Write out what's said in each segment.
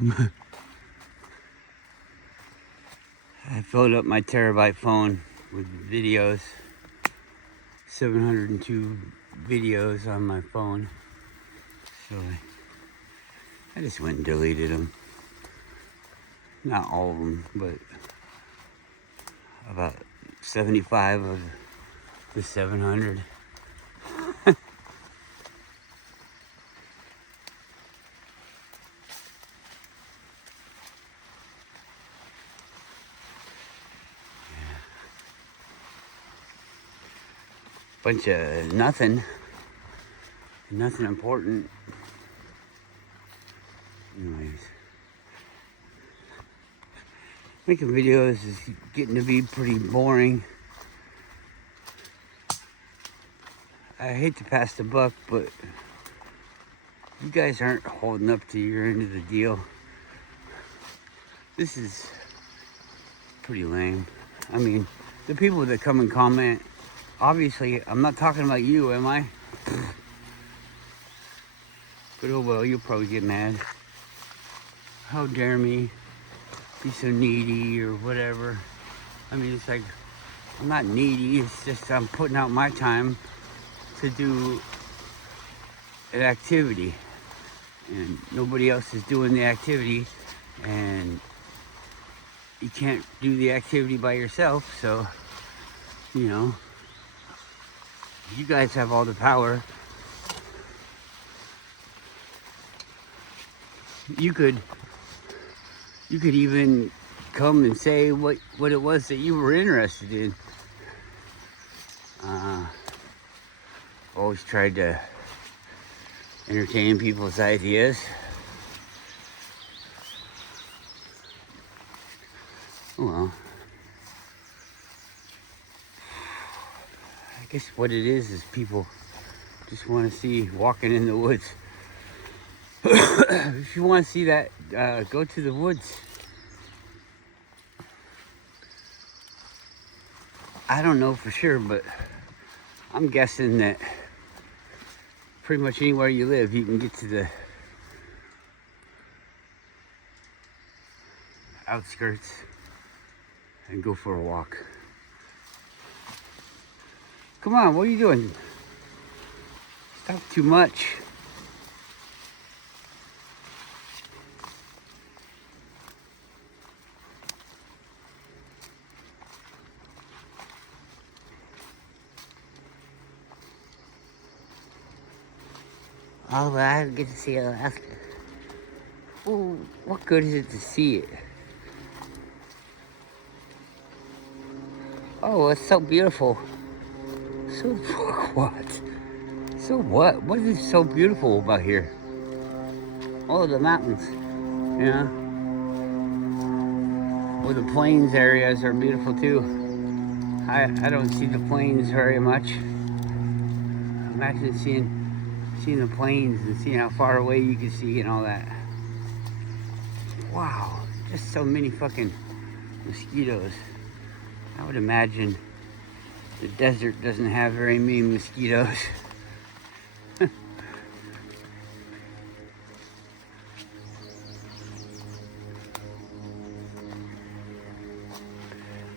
I filled up my terabyte phone with videos, 702 videos on my phone. So I just went and deleted them. Not all of them, but about 75 of the 700. Bunch of nothing important. Anyways, making videos is getting to be pretty boring. I hate to pass the buck, but you guys aren't holding up to your end of the deal. This is pretty lame. I mean, the people that come and comment, obviously, I'm not talking about you, am I? But oh well, you'll probably get mad. How dare me be so needy or whatever. I mean, it's like, I'm not needy, it's just I'm putting out my time to do an activity. And nobody else is doing the activity, and you can't do the activity by yourself, so, you know, you guys have all the power. You could even come and say what it was that you were interested in. Always tried to entertain people's ideas. Well, I guess what it is people just want to see walking in the woods. If you want to see that, go to the woods. I don't know for sure, but I'm guessing that pretty much anywhere you live, you can get to the outskirts and go for a walk. Come on, what are you doing? Stop too much. Oh, but I get to see it after. Well, what good is it to see it? Oh, it's so beautiful. So what? So what? What is so beautiful about here? Oh, the mountains. Yeah. Well, the plains areas are beautiful too. I don't see the plains very much. Imagine seeing the plains and seeing how far away you can see and all that. Wow, just so many fucking mosquitoes. I would imagine the desert doesn't have very many mosquitoes.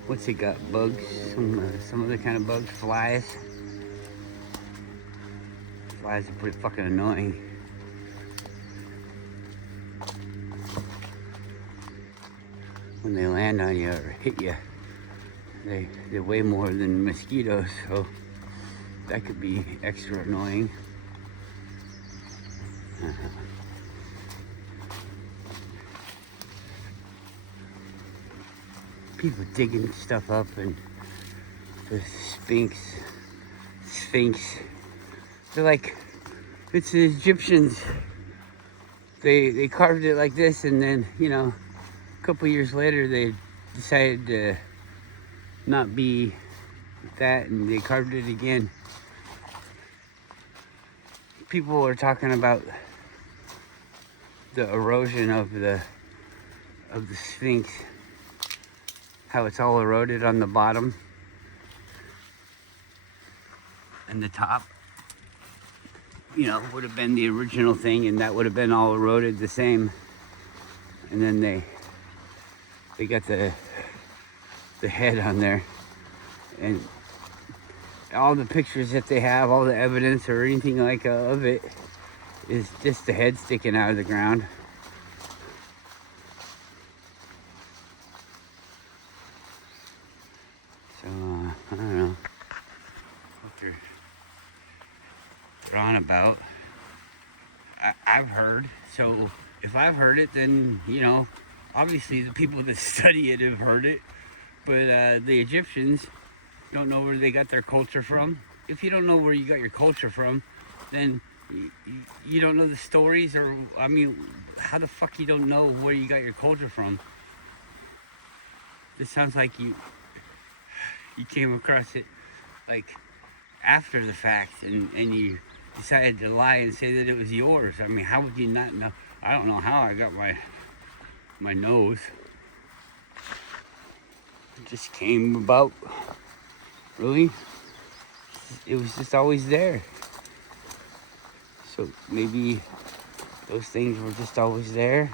What's it got? Bugs? Some other kind of bugs? Flies? Flies are pretty fucking annoying. When they land on you or hit you, they weigh more than mosquitoes, so that could be extra annoying. People digging stuff up, and the Sphinx. They're like, it's the Egyptians. They carved it like this, and then, you know, a couple years later they decided to not be that, and they carved it again. People are talking about the erosion of the Sphinx, how it's all eroded on the bottom and the top, you know, would have been the original thing, and that would have been all eroded the same. and then they got the head on there, and all the pictures that they have, all the evidence or anything like of it, is just the head sticking out of the ground. So I don't know what they're on about. I've heard. So if I've heard it, then, you know, obviously the people that study it have heard it. But the Egyptians don't know where they got their culture from. If you don't know where you got your culture from, then you don't know the stories, or, I mean, how the fuck you don't know where you got your culture from? This sounds like you came across it like after the fact, and you decided to lie and say that it was yours. I mean, how would you not know? I don't know how I got my nose. It just came about. Really? It was just always there. So maybe those things were just always there.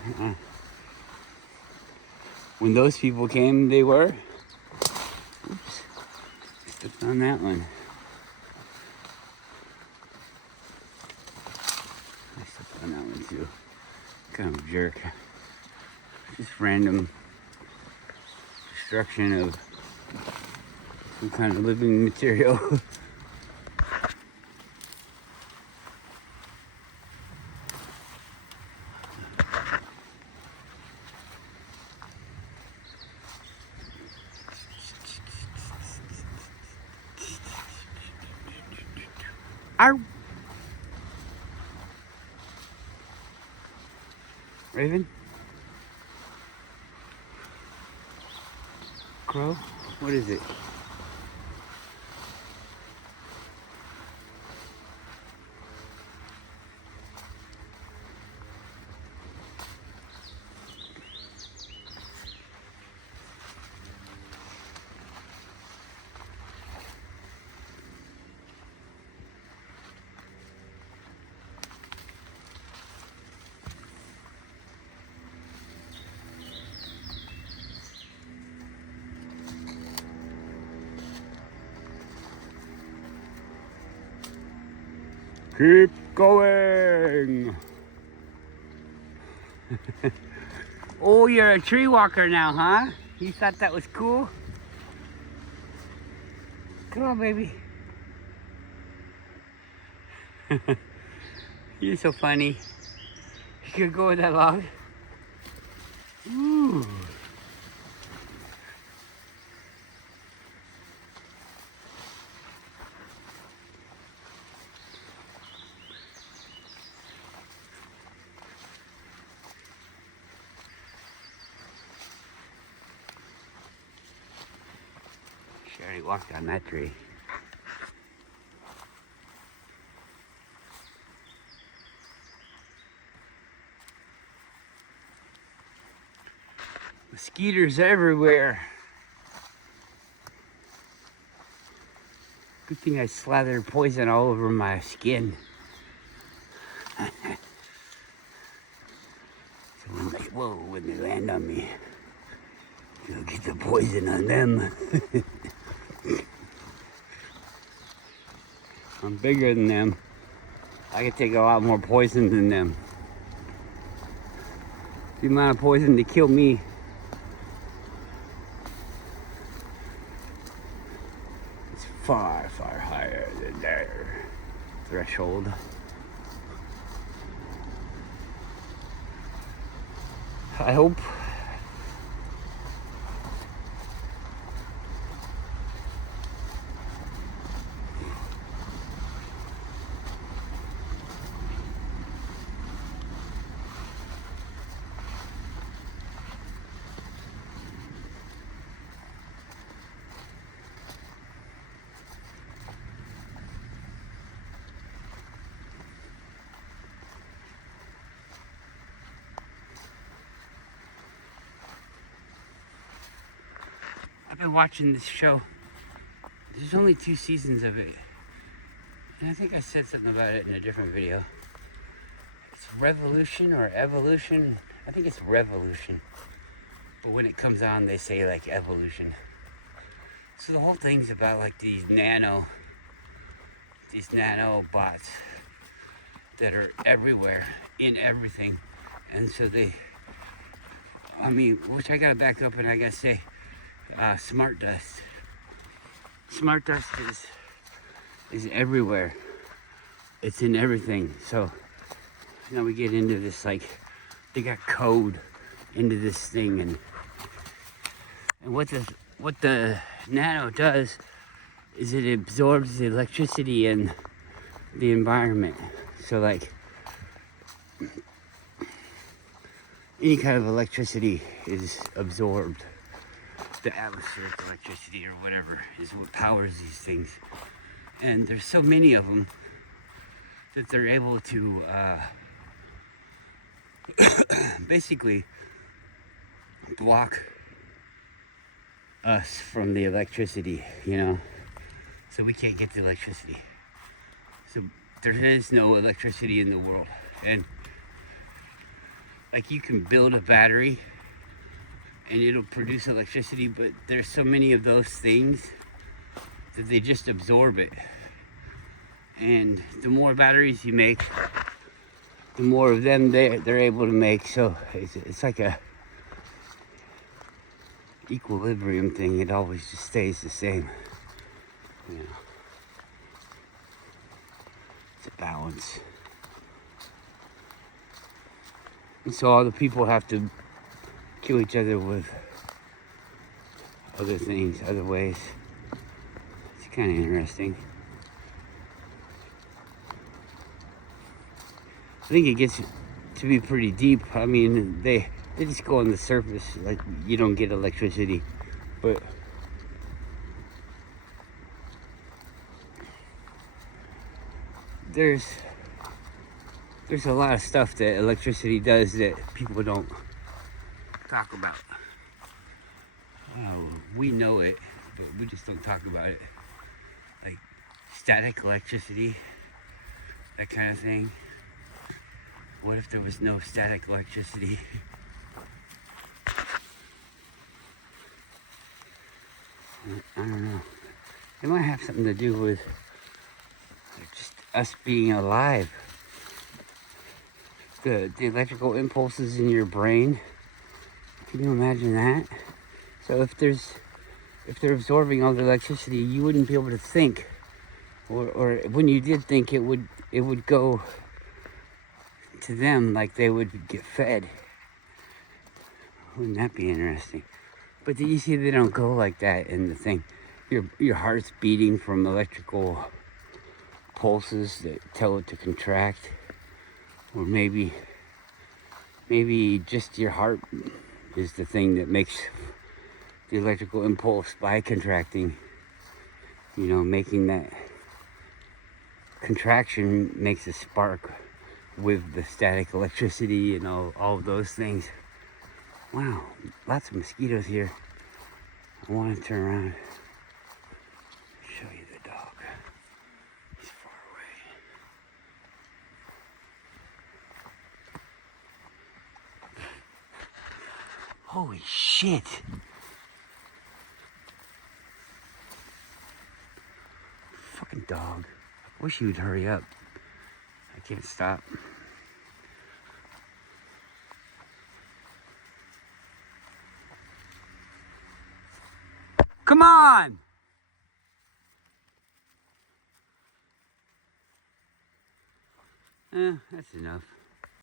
When those people came, they were. Oops. Stepped on that one. I stepped on that one too. Kind of a jerk. Just random destruction of some kind of living material. Arr! Raven? Crow? What is it? Keep going. Oh, you're a tree walker now, huh? You thought that was cool? Come on, baby. You're so funny. You could go with that log. Ooh. She already walked on that tree. Mosquitoes everywhere. Good thing I slathered poison all over my skin. So when they land on me, you'll get the poison on them. I'm bigger than them. I could take a lot more poison than them. The amount of poison to kill me is far, far higher than their threshold. I hope. I've been watching this show. There's only 2 seasons of it. And I think I said something about it in a different video. It's Revolution or Evolution. I think it's revolution. But when it comes on, they say like evolution. So the whole thing's about like these nanobots that are everywhere, in everything. And so which I gotta back up and I gotta say, smart dust. Smart dust is everywhere. It's in everything. So now we get into this, like, they got code into this thing, and what the nano does is it absorbs the electricity in the environment. So like any kind of electricity is absorbed. The atmospheric electricity or whatever is what powers these things. And there's so many of them that they're able to basically block us from the electricity, you know? So we can't get the electricity. So there is no electricity in the world. And like you can build a battery and it'll produce electricity, but there's so many of those things that they just absorb it. And the more batteries you make, the more of them they're able to make. So it's like a equilibrium thing. It always just stays the same, you know. It's a balance. And so all the people have to kill each other with other things, other ways. It's kind of interesting. I think it gets to be pretty deep. I mean, they just go on the surface, like you don't get electricity, but there's a lot of stuff that electricity does that people don't talk about. We know it, but we just don't talk about it. Like static electricity, that kind of thing. What if there was no static electricity? I don't know. It might have something to do with just us being alive. The electrical impulses in your brain. Can you imagine that? So if they're absorbing all the electricity, you wouldn't be able to think. Or when you did think, it would go to them like they would get fed. Wouldn't that be interesting? But you see, they don't go like that in the thing. Your heart's beating from electrical pulses that tell it to contract, or maybe just your heart is the thing that makes the electrical impulse by contracting. You know, making that contraction makes a spark with the static electricity and all of those things. Wow, lots of mosquitoes here. I want to turn around, show you the dog. He's far away. Holy shit. Fucking dog. I wish he would hurry up. I can't stop. Come on! That's enough.